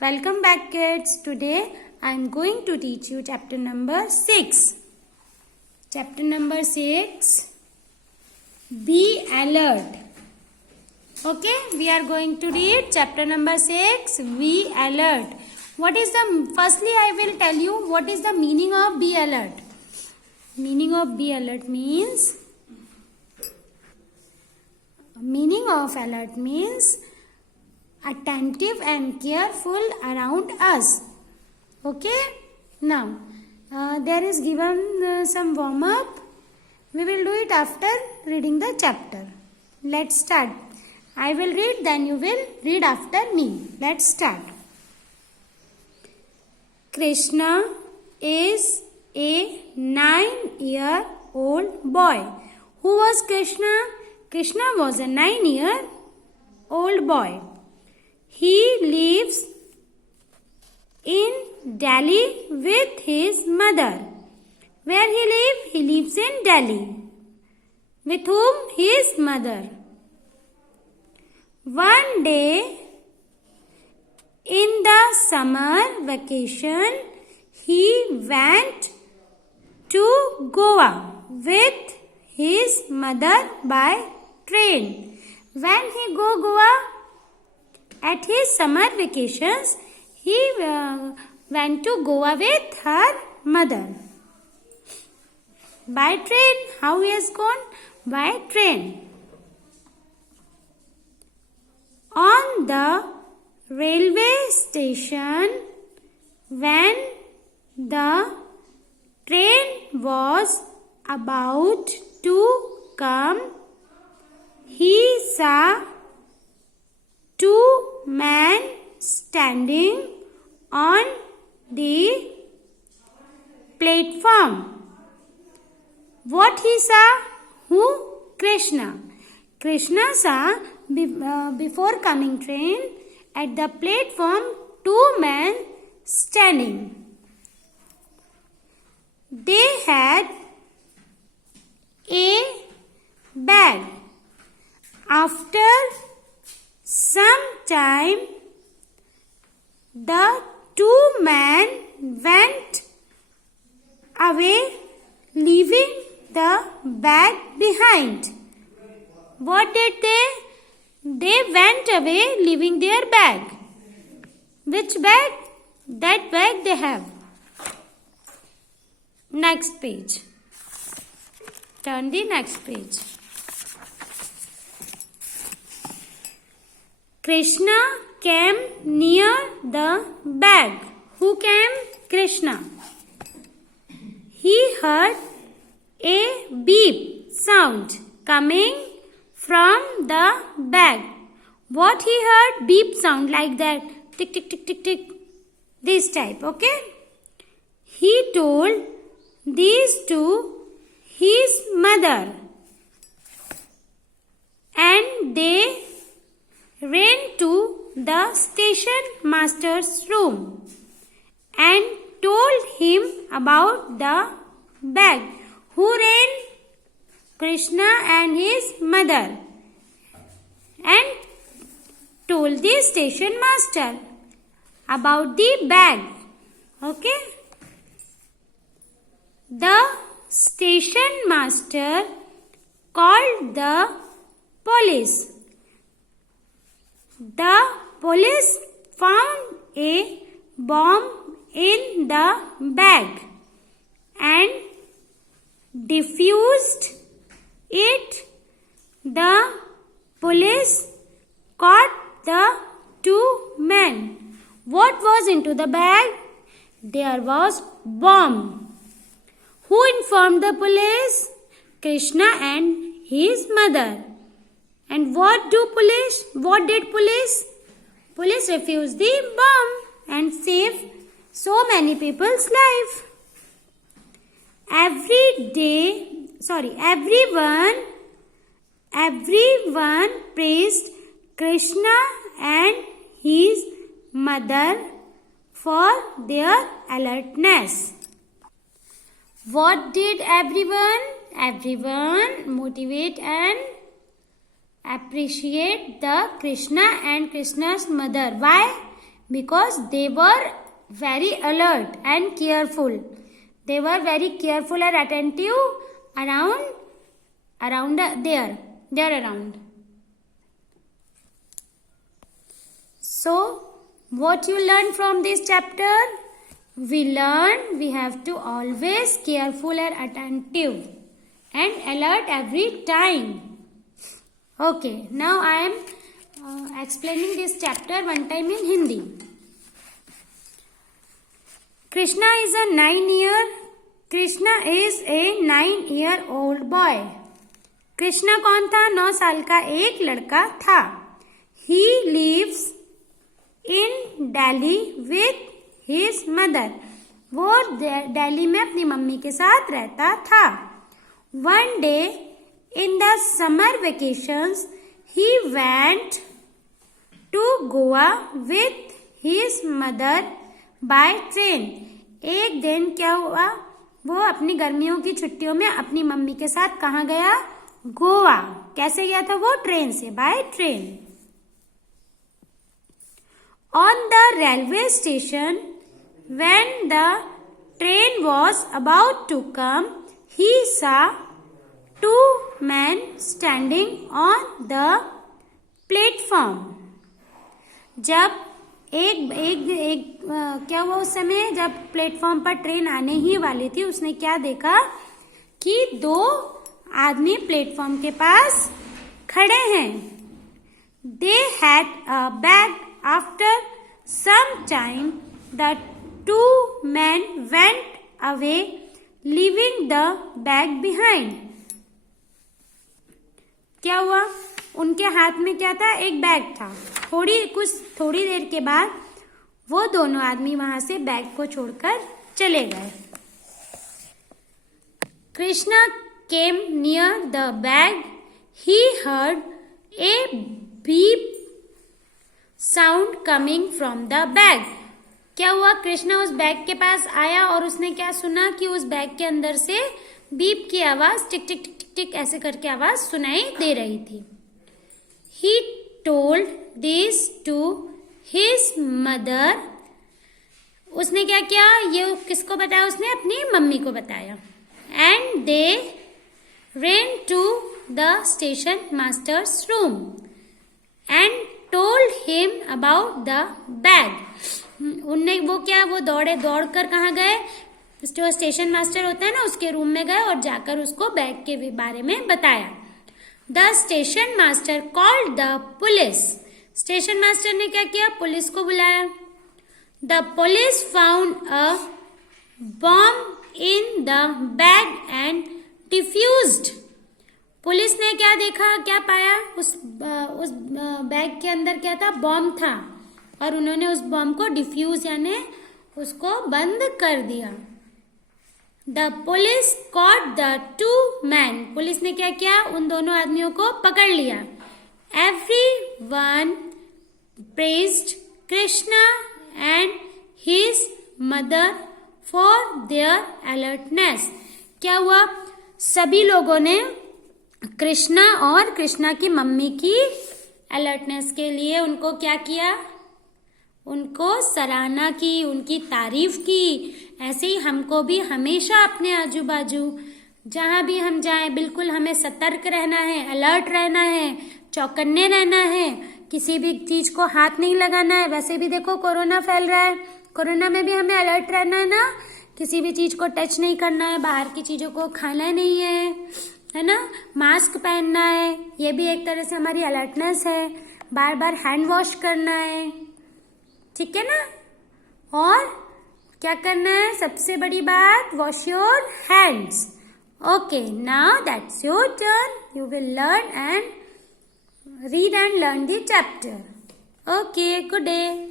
Welcome back, kids. Today I am going to teach you chapter number 6. Chapter number 6, Be Alert. Okay, we are going to read chapter number 6, Be Alert. Firstly I will tell you what is the meaning of be alert. Meaning of alert means attentive and careful around us. Okay, now there is given some warm up. We will do it after reading the chapter. Let's start. I will read, then you will read after me. Let's start. Krishna is a 9-year-old boy. Who was Krishna? Krishna was a 9-year-old boy. He lives in Delhi with his mother. Where he lives? He lives in Delhi. With whom? His mother. One day in the summer vacation, he went to Goa with his mother by train. When he go Goa at his summer vacations, he went to Goa with her mother. By train. How he has gone? By train. On the railway station, when the train was about to come, he saw two men standing on the platform. What he saw? Who? Krishna. Krishna saw before coming train at the platform two men standing. They had a bag. After some time, the two men went away, leaving the bag behind. What did they? They went away, leaving their bag. Which bag? That bag they have. Next page. Turn the next page. Krishna came near the bag. Who came? Krishna. He heard a beep sound coming from the bag. What he heard? Beep sound like that. Tick, tick, tick, tick, tick. This type, okay? He told these to his mother. And they ran to the station master's room and told him about the bag. Who ran? Krishna and his mother, and told the station master about the bag. Okay? The station master called the police. The police found a bomb in the bag and defused it. The police caught the two men. What was into the bag? There was bomb. Who informed the police? Krishna and his mother. And what did police? Police refused the bomb and saved so many people's life. Everyone praised Krishna and his mother for their alertness. What did everyone? Everyone motivate and appreciate the Krishna and Krishna's mother. Why? because they were very alert and careful. They were very careful and attentive around there around. So, what you learn from this chapter? We learn we have to always careful and attentive and alert every time. Okay, now I am explaining this chapter one time in Hindi. Krishna is a 9-year-old boy. Krishna कौन था? 9 साल का एक लड़का था. He lives in Delhi with his mother. वो दिल्ली में अपनी मम्मी के साथ रहता था. One day in the summer vacations, he went to Goa with his mother by train. एक दिन क्या हुआ? वो अपनी गर्मियों की छुट्टियों में अपनी मम्मी के साथ कहाँ गया? गोवा. कैसे गया था वो? ट्रेन से, by train. On the railway station, when the train was about to come, he saw 2 men standing on the platform. जब क्या हुआ उस समय? जब प्लेटफॉर्म पर ट्रेन आने ही वाली थी, उसने क्या देखा कि 2 आदमी प्लेटफॉर्म के पास खड़े हैं. They had a bag. After some time, the 2 men went away, leaving the bag behind. क्या हुआ? उनके हाथ में क्या था? एक बैग था. थोड़ी देर के बाद वो दोनों आदमी वहां से बैग को छोड़कर चले गए. Krishna came near the bag. He heard a beep sound coming from the bag. क्या हुआ? कृष्णा उस बैग के पास आया और उसने क्या सुना कि उस बैग के अंदर से बीप की आवाज, टिक टिक टिक टिक टिक ऐसे करके आवाज सुनाई दे रही थी. He told this to his mother. उसने क्या किया? ये किसको बताया? उसने अपनी मम्मी को बताया. And they ran to the station master's room and told him about the bag. वो दौड़कर कहाँ गए? जो स्टेशन मास्टर होता है ना, उसके रूम में गए और जाकर उसको बैग के बारे में बताया. The station master called the police. Station master ने क्या किया? पुलिस को बुलाया. The police found a bomb in the bag and diffused. Police ने क्या देखा, क्या पाया? उस बैग के अंदर क्या था? बॉम्ब था. और उन्होंने उस बॉम्ब को डिफ्यूज यानी उसको बंद कर दिया. The police caught the 2 man. Police ने क्या किया? उन दोनों आदमियों को पकड़ लिया. Everyone praised Krishna and his mother for their alertness. क्या हुआ? सभी लोगों ने कृष्णा और कृष्णा की मम्मी की अलर्टनेस के लिए उनको क्या किया? उनको सराहना की, उनकी तारीफ की. ऐसे ही हमको भी हमेशा अपने आजू बाजू जहां भी हम जाएं बिल्कुल हमें सतर्क रहना है, अलर्ट रहना है, चौकन्ने रहना है. किसी भी चीज को हाथ नहीं लगाना है. वैसे भी देखो कोरोना फैल रहा है. कोरोना में भी हमें अलर्ट रहना है ना. किसी भी चीज को टच नहीं करना है, बाहर की चीजों को खाना नहीं है ना. मास्क पहनना है, ये भी एक तरह से हमारी अलर्टनेस है. बार बार हैंड वॉश करना है, ठीक है ना. और क्या करना है? सबसे बड़ी बात, wash your hands. Okay, now that's your turn. You will learn and read and learn the chapter. Okay, good day.